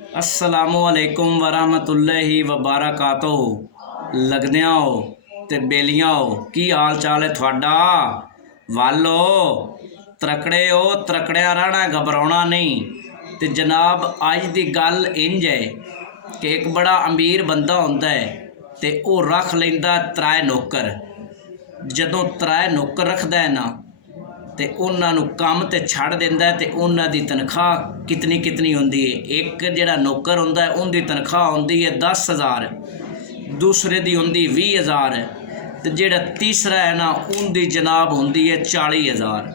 अस्सलामुअलैकुम वरहमतुल्लाहि वबरकातुहू। लगदियां हो ते बेलियां हो, की हाल चाल है थोड़ा? वालो त्रकड़े हो, त्रकड़िया रहना, घबराना नहीं। तो जनाब अज की गल इंज है कि एक बड़ा अमीर बंदा होंदा है ते वो रख लैंदा त्रै नौकर। जदों त्रै नौकर रखदा है ना ते उन्हां नूं काम ते छड़ दिंदा है ते उन्हां दी तनख्वाह कितनी कितनी होंदी है। एक जिहड़ा नौकर होंदा है उनकी तनख्वाह होंदी है 10,000, दूसरे दी होंदी 20,000 ते जिहड़ा तीसरा है ना उनकी जनाब होंदी है 40,000।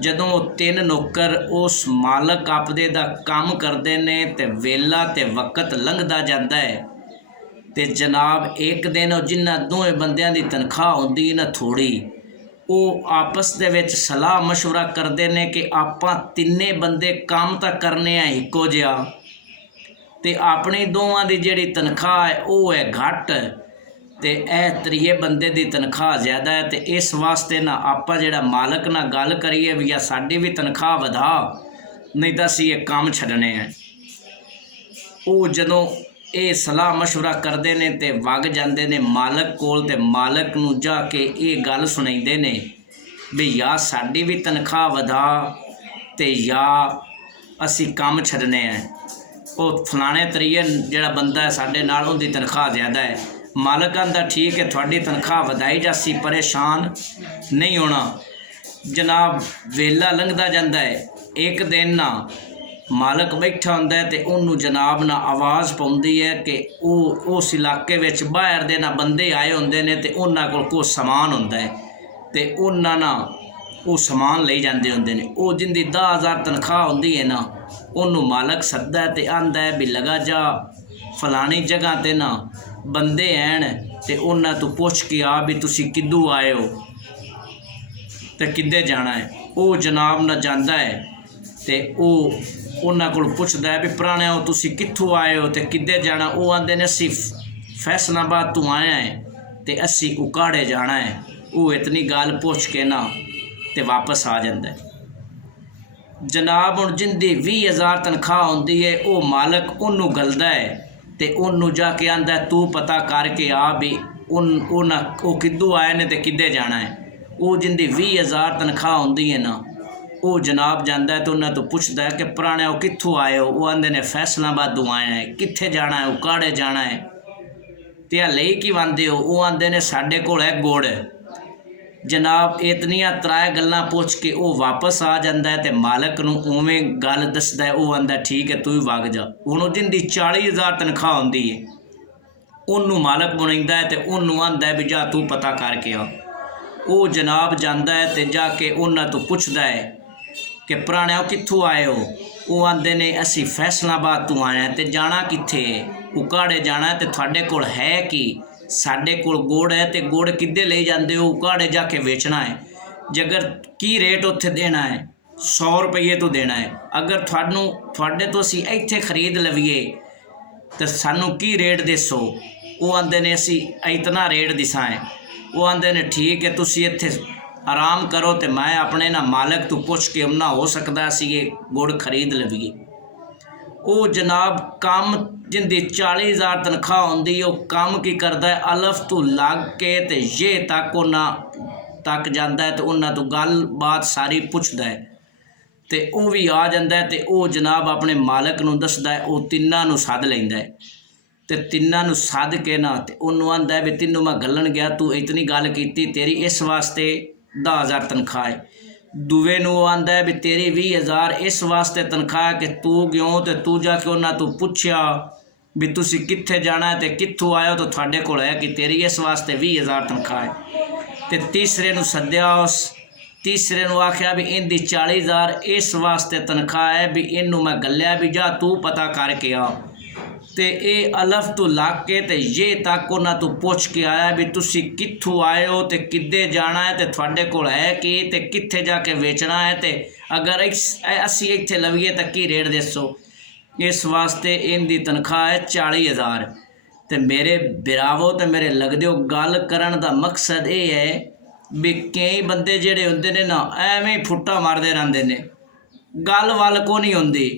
जदों तीन नौकर उस मालक आपदे दा काम करते ने ते वेला ते वक्त लंघदा जांदा है ते जनाब एक दिन जिन्हां दोवें बंदियां दी तनख्वाह होंदी ना थोड़ी, वो आपस दे विच सलाह मशवरा करते हैं कि आपां तिन्ने बंदे काम तो करने इक्को जिहा ते अपनी दोवां दी जिहड़ी तनख्वाह है वो है घट ते त्रीए बंदे दी तनख्वाह ज़्यादा है। तो इस वास्ते ना आपां जिहड़ा मालक ना गल करिए भी साडी भी तनख्वाह वधा, नहीं तो असीं ये काम छड्डने हैं। वो जदों ये सलाह मशवरा करते हैं तो वग जाते हैं मालक कोल ते मालक नूं जाके ये गल सुणाइंदे ने भी या साडी भी तनख्वाह वधा ते या असी काम छड्डने हैं। वो फलाने तरीए जिहड़ा बंदा है साडे नाल उहदी तनख्वाह ज़्यादा है। मालक आंदा ठीक है तुहाडी तनख्वाह वधाई जासी, परेशान नहीं होना। जनाब वेला लंघदा जांदा है। एक दिन ना मालक बैठा होंदा है ते उन्होंने जनाब ना आवाज़ पाउंदी है कि उस इलाके विच बाहर दे ना बंदे आए होंदे ने ते उन्हां कोल कोई समान होंदा है ते उन्हां ना वो समान ले जाते होंदे ने। वो जिंदी 10,000 तनख्वाह होंदी है ना उन्होंने मालक सद्दा है ते आंदा है भी लगा जा फलानी जगह ते ना बंदे हैं ते उन्हां तू पुछ के आ भी तुसी किद्दू आए हो ते किद्दे जाना है। वो जनाब ना जांदा है ते वो उन्हां कोल पुछदा है भी पुराणिया तुसी कित्थों आए हो ते किद्दे जाना। वो आंदे ने असी फैसलाबाद तो आए हैं ते असी उकाड़े जाना है। वो इतनी गल पुछ के ना ते वापस आ जाता है। जनाब हुण जिंदी 20,000 तनख्वाह होंदी है वो मालक उन्होंने गलदा है ते उन्होंने जाके आंदा है तू पता करके आ भी वो किद्दू आए ने ते किद्दे जाना है। वो जिंदी 20,000 तनख्वाह होंदी है ना वो जनाब जाता है तो उन्होंने तो पुछदा है कि पुराने वो कित्थों आए हो। वो आंदे ने फैसलाबादों आए हैं। कित्थे जाना है? उकाड़े जाना है। ते हले की वांदे हो? वो आंदे ने साडे कोल है गुड़। जनाब इतनियां त्रै गल्लां पुछ के वो वापस आ जाता है तो मालक नूं उवें गल दसदा है। वो आंदा ठीक है तू ही वग जा। हुण जिंदी 40,000 तनख्वाह होंदी है उन्होंने मालक बुलाइंदा है तो उन्होंने आंदा है भी जा तू पता करके आ। वो जनाब जाता है तो जाके उन्हां तो पुछदा है कि पुराने कित्थों आए हो। वो आंदे ने असी फैसलाबाद तो आए हैं तो जाना कित्थे? उकाड़े जाना है। तो तुहाडे कोल है कि? साडे कोल गुड़ है तो गुड़ किद्दे ले जाते हो? उकाड़े जाके बेचना है। जगर की रेट उत्थे देना है? 100 रुपये तो देना है। अगर तुहाडे तो असी इत्थे खरीद लवीए तो सानू की रेट दसो? वो आंदे ने असी इतना रेट दिसा है। वो आंदे ने ठीक है तुसी इत्थे आराम करो तो मैं अपने ना मालक तो पुछ के उन्ना हो सकता असी ये गुड़ खरीद लवीए। वो जनाब काम जिंदी 40,000 तनख्वाह होंदी वो काम की करता है अलफ तो लग के ते ये तक उन्हां तक जाता है तो उन्हां तो गल बात सारी पुछदा है तो वो भी आ जाता है। तो वो जनाब अपने मालक नूं दसदा है। वो तिन्नां नूं सद लैंदा है तो तिन्नां नूं सद के ना ते उन्होंने आंदा है भी तिन्नों मैं गलन गया तू इतनी गल कीती तेरी इस वास्ते 10,000 तनख्वाह है। दूवे नूं आंदा है भी तेरी 20,000 इस वास्ते तनख्वाह है कि तू क्यों तो तू जाके उन्हां तू पुछया भी तुसी कित्थे जाना है तो कित्थों आए हो तो तुहाडे कोल है कि तेरी इस वास्ते 20,000 तनख्वाह है। तो तीसरे नूं सद्दिया उस तीसरे नूं आख्या भी इनकी 40,000 इस वास्ते तनख्वाह है भी इनू मैं गलिया भी जा तू पता करके आ। तो ये अलफ तो लग के तो ये तक उन्हां तो पुछ के आया भी तुसी कित्थों आए हो तो किद्दे जाना है तो तुहाडे कोल है कि ते कित्थे जाके बेचना है तो अगर असी इत्थे लवीए तो की रेट दसो। इस वास्ते इनकी तनख्वाह है 40,000। तो मेरे बिरावो तो मेरे लगदे हो गल करन दा मकसद ये है भी कई बंदे जिहड़े हुंदे ने ना एवें ही फुट्टा मारदे रहिंदे ने, गल वल को नहीं होंदी।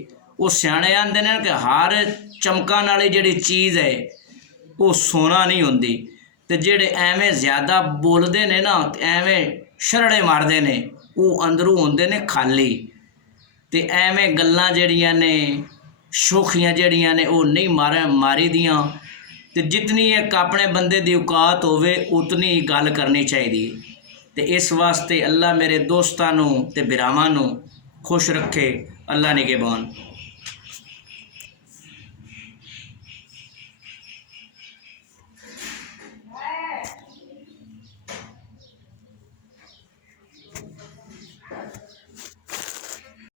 ਉਹ ਸਿਆਣੇ ਆਂਦੇ ਨੇ ਕਿ ਹਰ ਚਮਕਣ ਵਾਲੀ ਜਿਹੜੀ ਚੀਜ਼ ਹੈ ਉਹ ਸੋਨਾ ਨਹੀਂ ਹੁੰਦੀ। ਤੇ ਜਿਹੜੇ ਐਵੇਂ ਜ਼ਿਆਦਾ ਬੋਲਦੇ ਨੇ ਨਾ, ਐਵੇਂ ਛਰੜੇ ਮਾਰਦੇ ਨੇ, ਉਹ ਅੰਦਰੋਂ ਹੁੰਦੇ ਨੇ ਖਾਲੀ। ਤੇ ਐਵੇਂ ਗੱਲਾਂ ਜਿਹੜੀਆਂ ਨੇ, ਸ਼ੋਖੀਆਂ ਜਿਹੜੀਆਂ ਨੇ, ਉਹ ਨਹੀਂ ਮਾਰੀ ਦੀਆਂ। ਤੇ ਜਿਤਨੀ ਇੱਕ ਆਪਣੇ ਬੰਦੇ ਦੀ ਔਕਾਤ ਹੋਵੇ ਉਤਨੀ ਹੀ ਗੱਲ ਕਰਨੀ ਚਾਹੀਦੀ। ਤੇ ਇਸ ਵਾਸਤੇ ਅੱਲਾ ਮੇਰੇ ਦੋਸਤਾਂ ਨੂੰ ਤੇ ਭਰਾਵਾਂ ਨੂੰ ਖੁਸ਼ ਰੱਖੇ। ਅੱਲਾ ਨਿਗਹਿਬਾਨ।